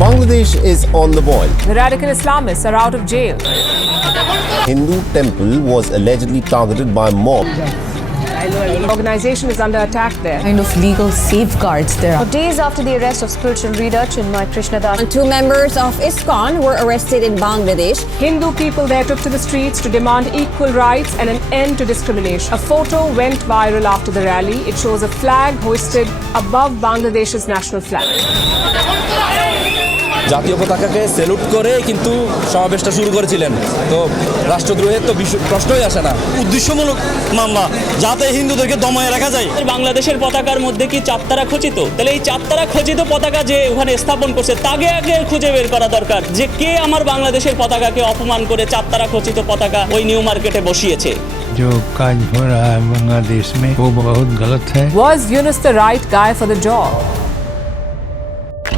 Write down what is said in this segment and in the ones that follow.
Bangladesh is on the boil. The radical Islamists are out of jail. Hindu temple was allegedly targeted by mob. The organization is under attack there. Kind of legal safeguards there are. Days after the arrest of spiritual leader Chinmay Krishnadas, Two members of ISKCON were arrested in Bangladesh. Hindu people there took to the streets to demand equal rights and an end to discrimination. A photo went viral after the rally. It shows a flag hoisted above Bangladesh's national flag. জাতীয় পতাকাকে salute করে কিন্তু সমাবেশটা শুরু করেছিলেন। তো রাষ্ট্রদ্রোহের তো প্রশ্নই আসে না। উদ্দেশ্যমূলক মামলা যাতে হিন্দুদেরকে দমায়ে রাখা যায়। বাংলাদেশের পতাকার মধ্যে কি চাঁদতারা খচিত? তাহলে এই চাঁদতারা খচিত পতাকা যে ওখানে স্থাপন করছে তাকে আগে খুঁজে বের করা দরকার যে কে আমার বাংলাদেশের পতাকাকে অপমান করে চাঁদতারা খচিত পতাকা ওই নিউ মার্কেটে বসিয়েছে। जो काज हो रहा है बांग्लादेश में वो बहुत गलत है। Was Yunus the right guy for the job?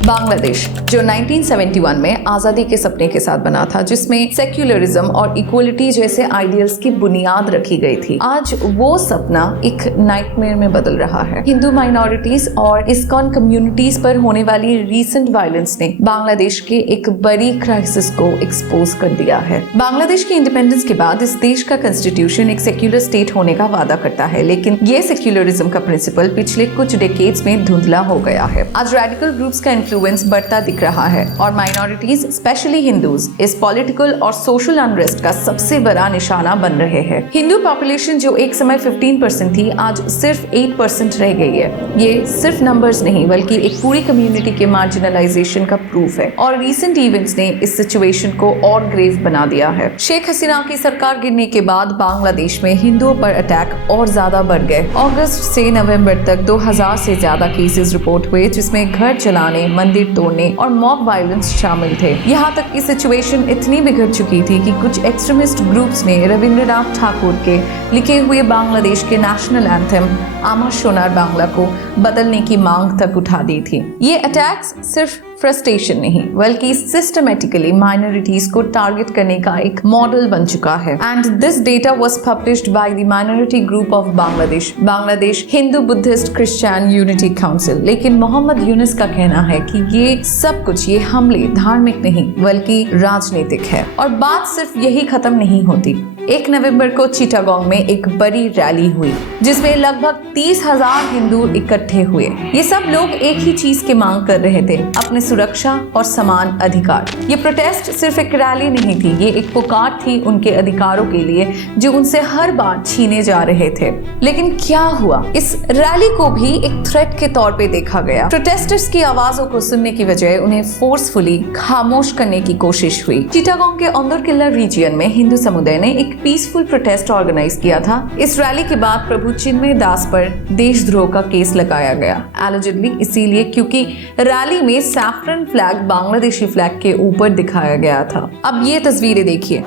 Bangladesh जो 1971 में आज़ादी के सपने के साथ बना था, जिसमें सेक्युलरिज्म और इक्वलिटी जैसे आइडियल्स की बुनियाद रखी गई थी, आज वो सपना एक नाइटमेयर में बदल रहा है। हिंदू माइनॉरिटीज और इस्कॉन कम्युनिटीज पर होने वाली रीसेंट वायलेंस ने बांग्लादेश के एक बड़ी क्राइसिस को एक्सपोज कर दिया है। बांग्लादेश की इंडिपेंडेंस के बाद इस देश का कॉन्स्टिट्यूशन एक सेक्युलर स्टेट होने का वादा करता है, लेकिन ये सेक्युलरिज्म का प्रिंसिपल पिछले कुछ डेकेड्स में धुंधला हो गया है। आज रेडिकल ग्रुप्स का इन्फ्लुएंस बढ़ता दिख रहा है और माइनॉरिटीज स्पेशली हिंदूज इस पॉलिटिकल और सोशल अनरेस्ट का सबसे बड़ा निशाना बन रहे हैं। हिंदू पॉपुलेशन जो एक समय 15% थी, आज सिर्फ 8% रह गई है। ये सिर्फ नंबर्स नहीं बल्कि एक पूरी कम्युनिटी के मार्जिनलाइजेशन का प्रूफ है और रीसेंट इवेंट्स ने इस सिचुएशन को और ग्रेव बना दिया है। शेख हसीना की सरकार गिरने के बाद बांग्लादेश में हिंदुओं पर अटैक और ज्यादा बढ़ गए। अगस्त से नवंबर तक 2000 से ज्यादा केसेस रिपोर्ट हुए, जिसमें घर जलाने, मंदिर तोड़ने और मॉब वायलेंस शामिल थे। यहाँ तक की सिचुएशन इतनी बिगड़ चुकी थी कि कुछ एक्सट्रीमिस्ट ग्रुप्स ने रविंद्रनाथ ठाकुर के लिखे हुए बांग्लादेश के नेशनल एंथम आमार सोनार बांग्ला को बदलने की मांग तक उठा दी थी। ये अटैक्स सिर्फ फ्रस्ट्रेशन नहीं बल्कि सिस्टमेटिकली माइनॉरिटीज को टारगेट करने का एक मॉडल बन चुका है। And this data was published by the minority group of Bangladesh Hindu Buddhist Christian unity council. लेकिन मोहम्मद यूनुस का कहना है कि ये सब कुछ, ये हमले धार्मिक नहीं बल्कि राजनीतिक है। और बात सिर्फ यही खत्म नहीं होती। 1 नवंबर को चिटागोंग में एक बड़ी रैली हुई जिसमें लगभग 30,000 हिंदू इकट्ठे हुए। ये सब लोग एक ही चीज की मांग कर रहे थे, अपने सुरक्षा और समान अधिकार। ये प्रोटेस्ट सिर्फ एक रैली नहीं थी, ये एक पुकार थी उनके अधिकारों के लिए जो उनसे हर बार छीने जा रहे थे। लेकिन क्या हुआ? इस रैली को भी एक थ्रेट के तौर पे देखा गया। प्रोटेस्टर्स की आवाजों को सुनने की बजाय उन्हें फोर्सफुली खामोश करने की कोशिश हुई। चिटागोंग के अंदर किला रीजियन में हिंदू समुदाय ने एक पीसफुल प्रोटेस्ट ऑर्गेनाइज किया था। इस रैली के बाद प्रभु चिन्मय दास पर देशद्रोह का केस लगाया गया, एलिजिडली इसीलिए क्योंकि रैली में सैफरन फ्लैग बांग्लादेशी फ्लैग के ऊपर दिखाया गया था। अब ये तस्वीरें देखिए।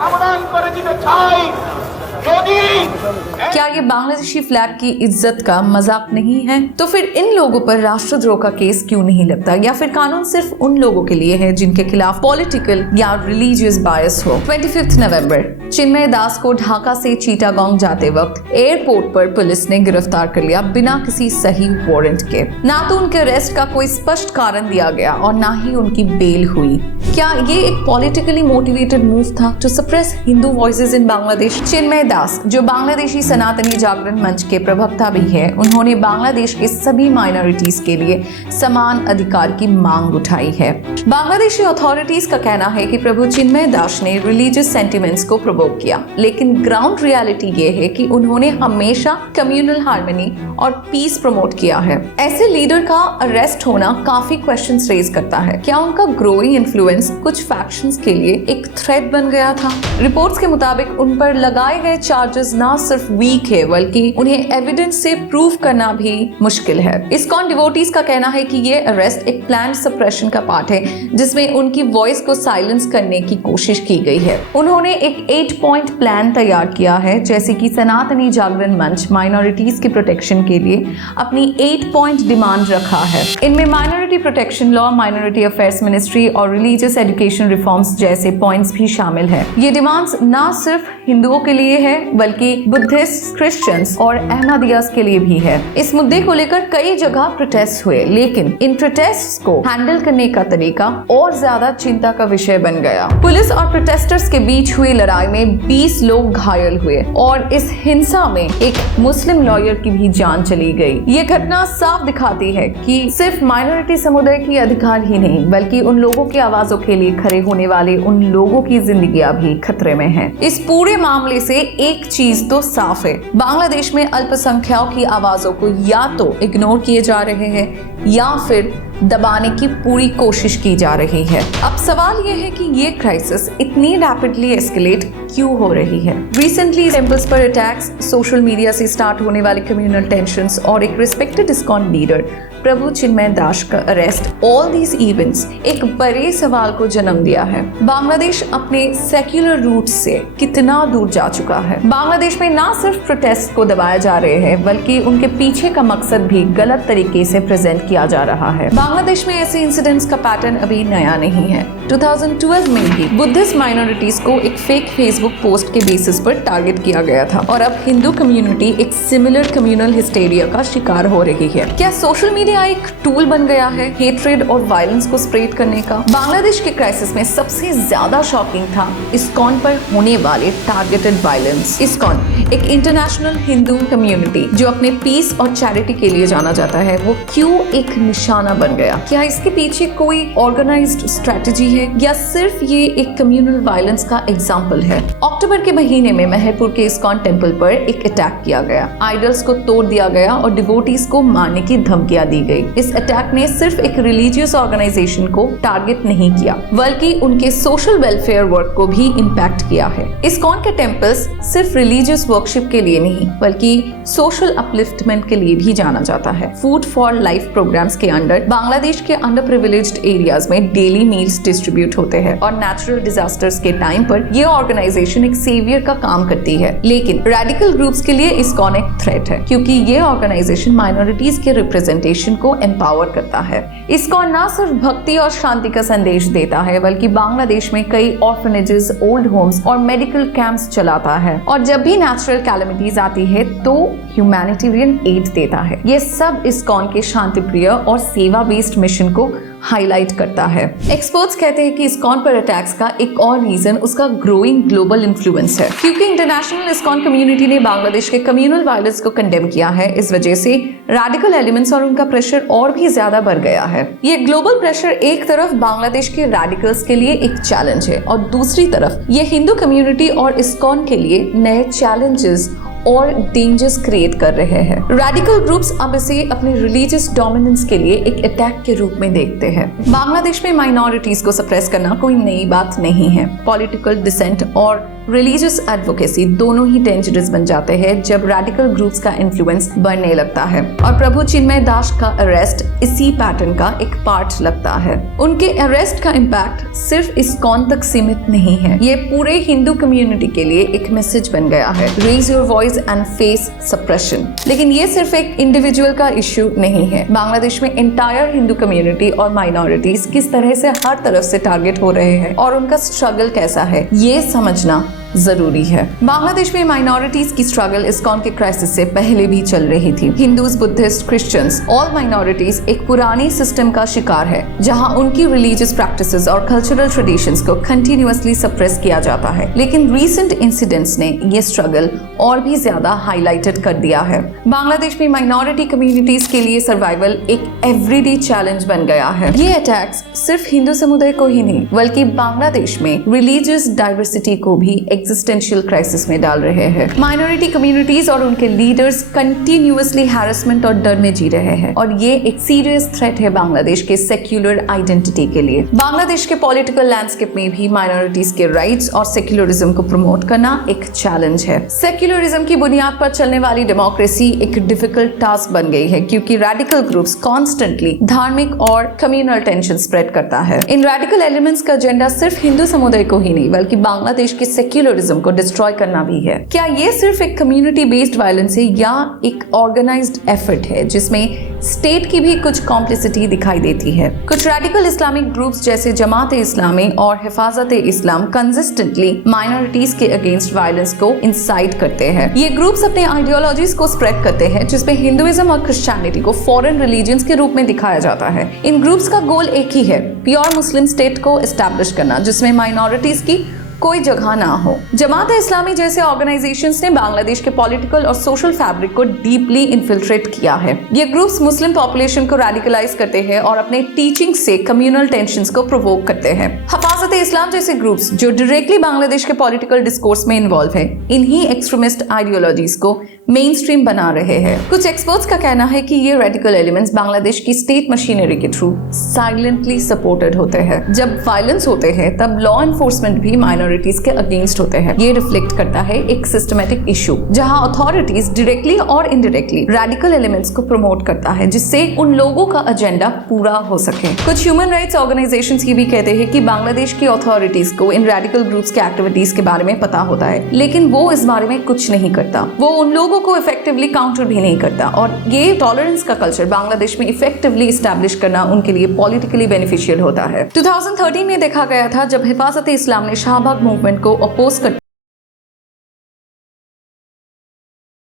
क्या ये बांग्लादेशी फ्लैग की इज्जत का मजाक नहीं है? तो फिर इन लोगों पर राष्ट्रद्रोह का केस क्यों नहीं लगता? या फिर कानून सिर्फ उन लोगों के लिए है जिनके खिलाफ पॉलिटिकल या रिलीजियस बायस हो? 25 नवंबर चिन्मय दास को ढाका से चिटागोंग जाते वक्त एयरपोर्ट पर पुलिस ने गिरफ्तार कर लिया बिना किसी सही वारंट के। ना तो उनके अरेस्ट का कोई स्पष्ट कारण दिया गया और ना ही उनकी बेल हुई। क्या ये एक पॉलिटिकली मोटिवेटेड मूव था to suppress Hindu voices in Bangladesh? Chinmoy Das जो बांग्लादेशी सनातनी जागरण मंच के प्रवक्ता भी है, उन्होंने बांग्लादेश के सभी माइनॉरिटीज के लिए समान अधिकार की मांग उठाई है। बांग्लादेशी अथॉरिटीज का कहना है कि प्रभु चिन्मय दास ने रिलीजियस सेंटिमेंट्स को प्रोवोक किया, लेकिन ग्राउंड रियलिटी ये है कि उन्होंने हमेशा कम्युनल हार्मनी और पीस प्रमोट किया है। ऐसे लीडर का अरेस्ट होना काफी क्वेश्चंस रेज करता है। क्या उनका ग्रोइंग इन्फ्लुएंस कुछ फैक्शंस के लिए एक थ्रेट बन गया था? रिपोर्ट्स के मुताबिक उन पर लगाए गए चार्जेस ना सिर्फ वीक है बल्कि उन्हें एविडेंस से प्रूव करना भी मुश्किल है। इस्कॉन डिवोटीज का कहना है कि ये अरेस्ट एक प्लान सप्रेशन का पार्ट है जिसमें उनकी वॉइस को साइलेंस करने की कोशिश की गई है। उन्होंने एक 8 पॉइंट प्लान तैयार किया है, जैसे कि सनातनी जागरण मंच माइनॉरिटीज के प्रोटेक्शन के लिए अपनी 8 पॉइंट डिमांड रखा है। इनमें minority protection law, minority affairs ministry और रिलीजियस एजुकेशन रिफॉर्म्स जैसे पॉइंट्स भी शामिल है। ये डिमांड्स ना सिर्फ हिंदुओं के लिए है बल्कि बुद्धिस्ट, क्रिश्चियंस और अहमदियास के लिए भी है। इस मुद्दे को लेकर कई जगह प्रोटेस्ट हुए, लेकिन इन प्रोटेस्ट को हैंडल करने का तरीका और ज्यादा चिंता का विषय बन गया। पुलिस और प्रोटेस्टर्स के बीच हुई लड़ाई में 20 लोग घायल हुए और इस हिंसा में एक मुस्लिम लॉयर की भी जान चली गई। ये घटना साफ दिखाती है कि सिर्फ माइनॉरिटी समुदाय की अधिकार ही नहीं, बल्कि उन लोगों की आवाजों के लिए खड़े होने वाले उन लोगों की जिंदगियां भी खतरे में हैं। इस पूरे मामले से एक चीज तो साफ है, बांग्लादेश में अल्पसंख्यकों की आवाजों को या तो इग्नोर किए जा रहे हैं या फिर दबाने की पूरी कोशिश की जा रही है। अब सवाल यह है कि ये क्राइसिस इतनी रैपिडली एस्केलेट क्यों हो रही है। रिसेंटली टेम्पल्स पर अटैक्स, सोशल मीडिया से स्टार्ट होने वाले कम्युनल टेंशंस और एक रिस्पेक्टेड इस्कॉन लीडर प्रभु चिन्मय दास का अरेस्ट, ऑल दीज इवेंट्स एक बड़े सवाल को जन्म दिया है। बांग्लादेश अपने सेक्युलर रूट से कितना दूर जा चुका है। बांग्लादेश में ना सिर्फ प्रोटेस्ट को दबाया जा रहे हैं, बल्कि उनके पीछे का मकसद भी गलत तरीके से प्रेजेंट किया जा रहा है। बांग्लादेश में ऐसे इंसिडेंट्स का पैटर्न अभी नया नहीं है। 2012 में भी बुद्धिस्ट माइनॉरिटीज को एक फेक फेसबुक पोस्ट के बेसिस पर टारगेट किया गया था और अब हिंदू कम्युनिटी एक सिमिलर कम्युनल हिस्टेरिया का शिकार हो रही है। क्या सोशल मीडिया एक टूल बन गया है हेट्रेड और वायलेंस को स्प्रेड करने का? बांग्लादेश के क्राइसिस में सबसे ज्यादा शॉकिंग था इस्कॉन पर होने वाले टारगेटेड वायलेंस। इस्कॉन एक इंटरनेशनल हिंदू कम्युनिटी जो अपने पीस और चैरिटी के लिए जाना जाता है, वो क्यों एक निशाना बन गया? क्या इसके पीछे कोई ऑर्गेनाइज्ड स्ट्रेटजी है या सिर्फ ये एक कम्युनल वायलेंस का एग्जाम्पल है? अक्टूबर के महीने में मेहरपुर के इस्कॉन टेम्पल पर एक अटैक किया गया, आइडल्स को तोड़ दिया गया और डिवोटीज को मारने की धमकियां दी गई। इस अटैक ने सिर्फ एक रिलीजियस ऑर्गेनाइजेशन को टारगेट नहीं किया, बल्कि उनके सोशल वेलफेयर वर्क को भी इम्पैक्ट किया है। इस्कॉन के टेम्पल्स सिर्फ रिलीजियस वर्कशिप के लिए नहीं, बल्कि सोशल अपलिफ्टमेंट के लिए भी जाना जाता है। फूड फॉर लाइफ प्रोग्राम्स के अंडर बांग्लादेश के अंडर प्रिविलेज्ड एरियाज में डेली मील्स डिस्ट्रीब्यूट होते हैं और नेचुरल डिजास्टर्स के टाइम पर यह ऑर्गेनाइजेशन एक सेवियर का काम करती है। लेकिन रेडिकल ग्रुप्स के लिए इस्कॉन एक थ्रेट है, क्योंकि ये ऑर्गेनाइजेशन माइनॉरिटीज के रिप्रेजेंटेशन को एम्पावर करता है। इस्कॉन न सिर्फ भक्ति और शांति का संदेश देता है, बल्कि बांग्लादेश में कई ऑर्फनेजेस, ओल्ड होम्स और मेडिकल कैंप्स चलाता है और जब भी नेचुरल कैलेमिटीज आती है तो ह्यूमैनिटेरियन एड देता है। ये सब इस्कॉन के शांति प्रिय और सेवा बेस्ड मिशन को हाईलाइट करता है। एक्सपर्ट्स कहते हैं कि इस्कॉन पर अटैक्स का एक और रीजन उसका ग्रोइंग ग्लोबल इन्फ्लुएंस है, क्योंकि इंटरनेशनल इस्कॉन कम्युनिटी ने बांग्लादेश के कम्युनल वायलेंस को कंडेम किया है। इस वजह से रेडिकल एलिमेंट्स और उनका प्रेशर और भी ज्यादा बढ़ गया है। ये ग्लोबल प्रेशर एक तरफ बांग्लादेश के रेडिकल्स के लिए एक चैलेंज है और दूसरी तरफ ये हिंदू कम्युनिटी और इस्कॉन के लिए नए चैलेंजेस और डेंजर्स क्रिएट कर रहे हैं। रेडिकल ग्रुप्स अब इसे अपने रिलीजियस डोमिनेंस के लिए एक अटैक के रूप में देखते हैं। बांग्लादेश में माइनॉरिटीज को सप्रेस करना कोई नई बात नहीं है। पॉलिटिकल डिसेंट और रिलीजियस एडवोकेसी दोनों ही डेंजरस बन जाते हैं जब रेडिकल ग्रुप्स का इन्फ्लुएंस बढ़ने लगता है, और प्रभु चिन्मय दास का अरेस्ट इसी पैटर्न का एक पार्ट लगता है। उनके अरेस्ट का इम्पैक्ट सिर्फ इस्कॉन तक सीमित नहीं है, ये पूरे हिंदू कम्युनिटी के लिए एक मैसेज बन गया है, raise your voice and face suppression. लेकिन ये सिर्फ एक इंडिविजुअल का इश्यू नहीं है। बांग्लादेश में एंटायर हिंदू कम्युनिटी और माइनॉरिटीज किस तरह से हर तरफ से टारगेट हो रहे हैं और उनका स्ट्रगल कैसा है, ये समझना जरूरी है। बांग्लादेश में माइनॉरिटीज की स्ट्रगल इस्कॉन के क्राइसिस से पहले भी चल रही थी। Hindus, Buddhist, Christians, all minorities एक पुरानी सिस्टम का शिकार है, जहां उनकी रिलीजियस प्रैक्टिसेस और कल्चरल ट्रेडिशंस को कंटिन्यूअसली सप्रेस किया जाता है। लेकिन रीसेंट इंसिडेंट्स ने ये स्ट्रगल और भी ज्यादा हाईलाइटेड कर दिया है। बांग्लादेश में माइनॉरिटी कम्युनिटीज के लिए सर्वाइवल एक एवरीडे चैलेंज बन गया है। ये अटैक्स सिर्फ हिंदू समुदाय को ही नहीं, बल्कि बांग्लादेश में रिलीजियस डाइवर्सिटी को भी एग्जिस्टेंशियल क्राइसिस में डाल रहे हैं। माइनॉरिटी कम्युनिटीज और उनके लीडर्स कंटिन्यूअसली हैरेसमेंट और डर में जी रहे हैं, और ये एक सीरियस थ्रेट है बांग्लादेश के सेक्युलर आइडेंटिटी के लिए। बांग्लादेश के पॉलिटिकल लैंडस्केप में भी माइनॉरिटीज के राइट्स और सेक्युलरिज्म को प्रमोट करना एक चैलेंज है। सेक्युलरिज्म की बुनियाद पर चलने वाली डेमोक्रेसी एक डिफिकल्ट टास्क बन गई है, क्योंकि रेडिकल ग्रुप्स कॉन्स्टेंटली धार्मिक और कम्युनल टेंशन स्प्रेड करता है। इन रेडिकल एलिमेंट्स का एजेंडा सिर्फ हिंदू समुदाय को ही नहीं, बल्कि बांग्लादेश के सेक्युलरिज्म को डिस्ट्रॉय करना भी है। क्या ये सिर्फ एक कम्युनिटी बेस्ड वायलेंस है या एक ऑर्गेनाइज्ड एफर्ट है जिसमें स्टेट की भी कुछ कॉम्प्लिसिटी दिखाई देती है? कुछ रेडिकल इस्लामिक ग्रुप्स जैसे जमात इस्लामी और हिफाजत इस्लाम कंसिस्टेंटली माइनॉरिटीज के अगेंस्ट वायलेंस को इंसाइट करते हैं। ये ग्रुप्स अपने आइडियोलॉजीज को स्प्रेड करते हैं जिसमें हिंदुइज्म और क्रिश्चियनिटी को फॉरेन रिलीजन्स के रूप में दिखाया जाता है। इन ग्रुप्स का गोल एक ही है, प्योर मुस्लिम स्टेट को एस्टैब्लिश करना जिसमें माइनॉरिटीज की कोई जगह ना हो। जमात इस्लामी जैसे ऑर्गेनाइजेशंस ने बांग्लादेश के पॉलिटिकल और सोशल फैब्रिक को डीपली इन्फिल्ट्रेट किया है। ये ग्रुप्स मुस्लिम पॉपुलेशन को रेडिकलाइज करते हैं और अपने टीचिंग से कम्युनल टेंशंस को प्रोवोक करते हैं। हिफाजत इस्लाम जैसे ग्रुप्स जो डायरेक्टली बांग्लादेश के पॉलिटिकल डिस्कोर्स में इन्वॉल्व है, इन्हीं एक्सट्रीमिस्ट आइडियोलॉजीज को मेन स्ट्रीम बना रहे हैं। कुछ एक्सपर्ट्स का कहना है कि ये रेडिकल एलिमेंट्स बांग्लादेश की स्टेट मशीनरी के थ्रू साइलेंटली सपोर्टेड होते हैं। जब वायलेंस होते हैं तब लॉ एनफोर्समेंट भी माइनॉरिटीज के अगेंस्ट होते हैं। ये रिफ्लेक्ट करता है एक सिस्टमैटिक इशू जहां अथॉरिटीज डायरेक्टली और इनडायरेक्टली रेडिकल एलिमेंट्स को प्रमोट करता है जिससे उन लोगों का एजेंडा पूरा हो सके। कुछ ह्यूमन राइट्स ऑर्गेनाइजेशंस ये भी कहते हैं कि बांग्लादेश की अथॉरिटीज को इन रेडिकल ग्रुप्स के एक्टिविटीज के बारे में पता होता है, लेकिन वो इस बारे में कुछ नहीं करता। वो उन लोगों को इफेक्टिवली काउंटर भी नहीं करता और ये टॉलरेंस का कल्चर बांग्लादेश में इफेक्टिवली एस्टैब्लिश करना उनके लिए पॉलिटिकली बेनिफिशियल होता है। 2013 में देखा गया था जब हिफाजत इस्लाम ने शाहबाग मूवमेंट को अपोज कर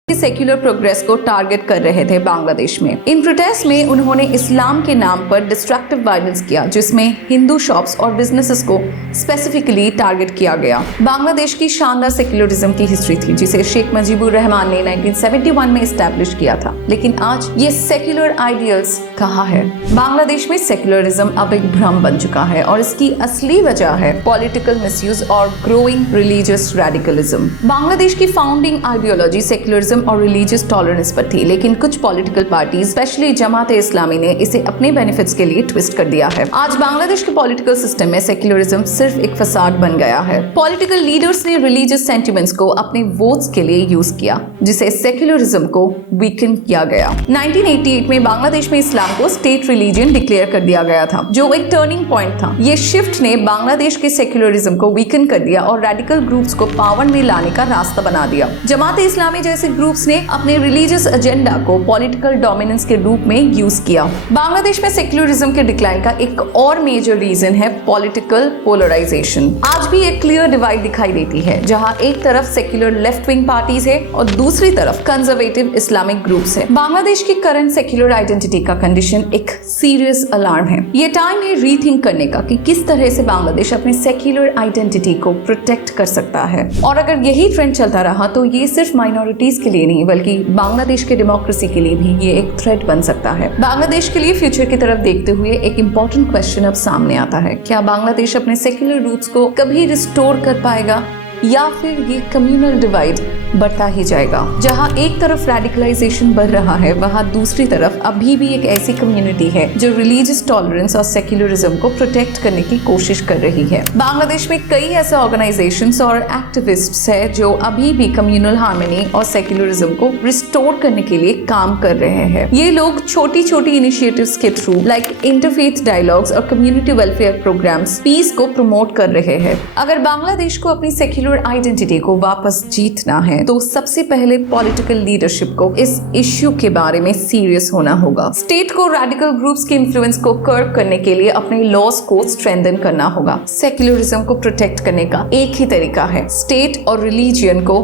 सेक्युलर प्रोग्रेस को टारगेट कर रहे थे बांग्लादेश में। इन प्रोटेस्ट में उन्होंने इस्लाम के नाम पर डिस्ट्रक्टिव वायलेंस किया जिसमें हिंदू शॉप्स और बिजनेसेस को स्पेसिफिकली टारगेट किया गया। बांग्लादेश की शानदार सेक्युलरिज्म की हिस्ट्री थी जिसे शेख मुजीबुर रहमान ने 1971 में एस्टैब्लिश किया था, लेकिन आज ये सेक्युलर आइडियल्स कहाँ है? बांग्लादेश में सेक्युलरिज्म अब एक भ्रम बन चुका है और इसकी असली वजह है पॉलिटिकल मिसयूज और ग्रोइंग रिलीजियस रेडिकलिज्म। बांग्लादेश की फाउंडिंग आइडियोलॉजी सेक्युलरिज्म और रिलीजियस टॉलरेंस पर थी, लेकिन कुछ political party specially Jamaat Islami ने इसे अपने बेनिफिट्स के लिए ट्विस्ट कर दिया है। आज बांग्लादेश के पॉलिटिकल सिस्टम में सेक्युलरिज्म सिर्फ एक फसाद बन गया है। पॉलिटिकल लीडर्स ने रिलीजियस सेंटिमेंट्स को अपने वोट्स के लिए यूज किया जिसे सेक्युलरिज्म को वीकन किया गया। 1988 में बांग्लादेश में इस्लाम को स्टेट रिलीजन डिक्लेयर कर दिया गया था जो एक टर्निंग पॉइंट था। ये शिफ्ट ने बांग्लादेश के सेक्युलरिज्म को वीकन कर दिया और रेडिकल ग्रुप्स को पावर में लाने का रास्ता बना दिया। जमात इस्लामी जैसे ग्रुप्स ने अपने रिलीजियस एजेंडा को पॉलिटिकल डोमिनेंस के रूप में यूज किया। बांग्लादेश में सेक्युलरिज्म के डिक्लाइन का एक और मेजर रीजन है पॉलिटिकल पोलराइजेशन। आज भी एक क्लियर डिवाइड दिखाई देती है जहां एक तरफ सेक्युलर लेफ्ट विंग पार्टीज है और दूसरी तरफ कंजर्वेटिव इस्लामिक ग्रुप्स है। बांग्लादेश की करंट सेक्युलर आइडेंटिटी का कंडीशन एक सीरियस अलार्म है। ये टाइम है रीथिंक करने का कि किस तरह से बांग्लादेश अपनी सेक्युलर आइडेंटिटी को प्रोटेक्ट कर सकता है। और अगर यही ट्रेंड चलता रहा तो ये सिर्फ माइनॉरिटीज के लिए नहीं बल्कि बांग्लादेश के डेमोक्रेसी के लिए भी ये एक थ्रेट बन सकता है। बांग्लादेश के लिए फ्यूचर की तरफ देखते हुए एक इम्पोर्टेंट क्वेश्चन अब सामने आता है, क्या बांग्लादेश अपने सेक्युलर रूट्स को कभी रिस्टोर कर पाएगा या फिर ये कम्युनल डिवाइड बढ़ता ही जाएगा? जहां एक तरफ रेडिकलाइजेशन बढ़ रहा है वहां दूसरी तरफ अभी भी एक ऐसी कम्युनिटी है जो रिलीजियस टॉलरेंस और सेक्युलरिज्म को प्रोटेक्ट करने की कोशिश कर रही है। बांग्लादेश में कई ऐसे ऑर्गेनाइजेशंस और एक्टिविस्ट्स है जो अभी भी कम्युनल हार्मनी और सेक्युलरिज्म को रिस्टोर करने के लिए काम कर रहे हैं। ये लोग छोटी छोटी इनिशिएटिव्स के थ्रू लाइक इंटरफेथ डायलॉग्स और कम्युनिटी वेलफेयर प्रोग्राम्स पीस को प्रमोट कर रहे हैं। अगर बांग्लादेश को अपनी सेक्युलर आइडेंटिटी को वापस जीतना है तो सबसे पहले पॉलिटिकल लीडरशिप को इस इश्यू के बारे में सीरियस होना होगा। स्टेट को रेडिकल ग्रुप्स के इन्फ्लुएंस को कर्ब करने के लिए अपने लॉज को स्ट्रेंथन करना होगा। सेक्युलरिज्म को प्रोटेक्ट करने का एक ही तरीका है, स्टेट और रिलीजियन को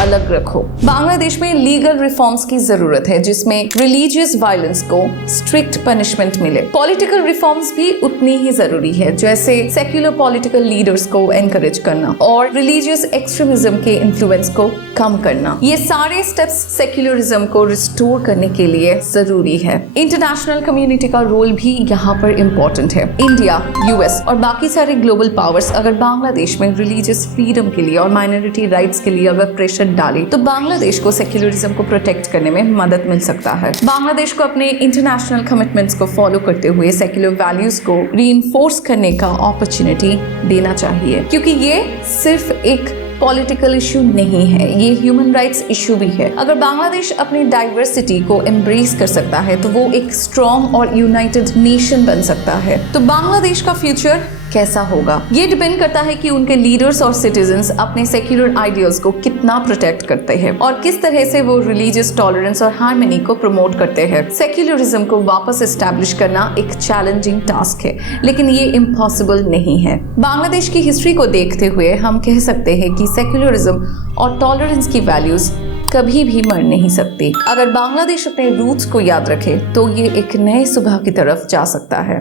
अलग रखो। बांग्लादेश में लीगल रिफॉर्म्स की जरूरत है जिसमें रिलीजियस वायलेंस को स्ट्रिक्ट पनिशमेंट मिले। पॉलिटिकल रिफॉर्म्स भी उतनी ही जरूरी है जैसे सेक्युलर पॉलिटिकल लीडर्स को एनकरेज करना और रिलीजियस एक्सट्रीमिज्म के इन्फ्लुएंस को कम करना। ये सारे स्टेप्स सेक्युलरिज्म को रिस्टोर करने के लिए जरूरी है। इंटरनेशनल कम्युनिटी का रोल भी यहाँ पर इम्पोर्टेंट है। इंडिया, यूएस और बाकी सारे ग्लोबल पावर्स अगर बांग्लादेश में रिलीजियस फ्रीडम के लिए और माइनॉरिटी राइट्स के लिए अगर प्रेशर डाले तो बांग्लादेश को सेक्युलरिज्म को प्रोटेक्ट करने में मदद मिल सकता है। बांग्लादेश को अपने इंटरनेशनल कमिटमेंट्स को फॉलो करते हुए सेक्युलर वैल्यूज को रीइंफोर्स करने का अपॉर्चुनिटी देना चाहिए, क्योंकि ये सिर्फ एक पॉलिटिकल इशू नहीं है, ये ह्यूमन राइट्स इशू भी है। अगर बांग्लादेश अपनी डाइवर्सिटी को एम्ब्रेस कर सकता है तो वो एक स्ट्रॉन्ग और यूनाइटेड नेशन बन सकता है। तो बांग्लादेश का फ्यूचर कैसा होगा। ये डिपेंड करता है कि उनके लीडर्स और सिटीजन्स अपने सेक्युलर आइडियल्स को कितना प्रोटेक्ट करते हैं और किस तरह से वो रिलीजियस टॉलरेंस और हार्मनी को प्रमोट करते हैं। सेक्युलरिज्म को वापस एस्टैब्लिश करना एक चैलेंजिंग टास्क है, लेकिन ये इम्पॉसिबल नहीं है। बांग्लादेश की हिस्ट्री को देखते हुए हम कह सकते हैं कि सेक्युलरिज्म और टॉलरेंस की वैल्यूज कभी भी मर नहीं सकती। अगर बांग्लादेश अपने रूट्स को याद रखे तो ये एक नए सुबह की तरफ जा सकता है।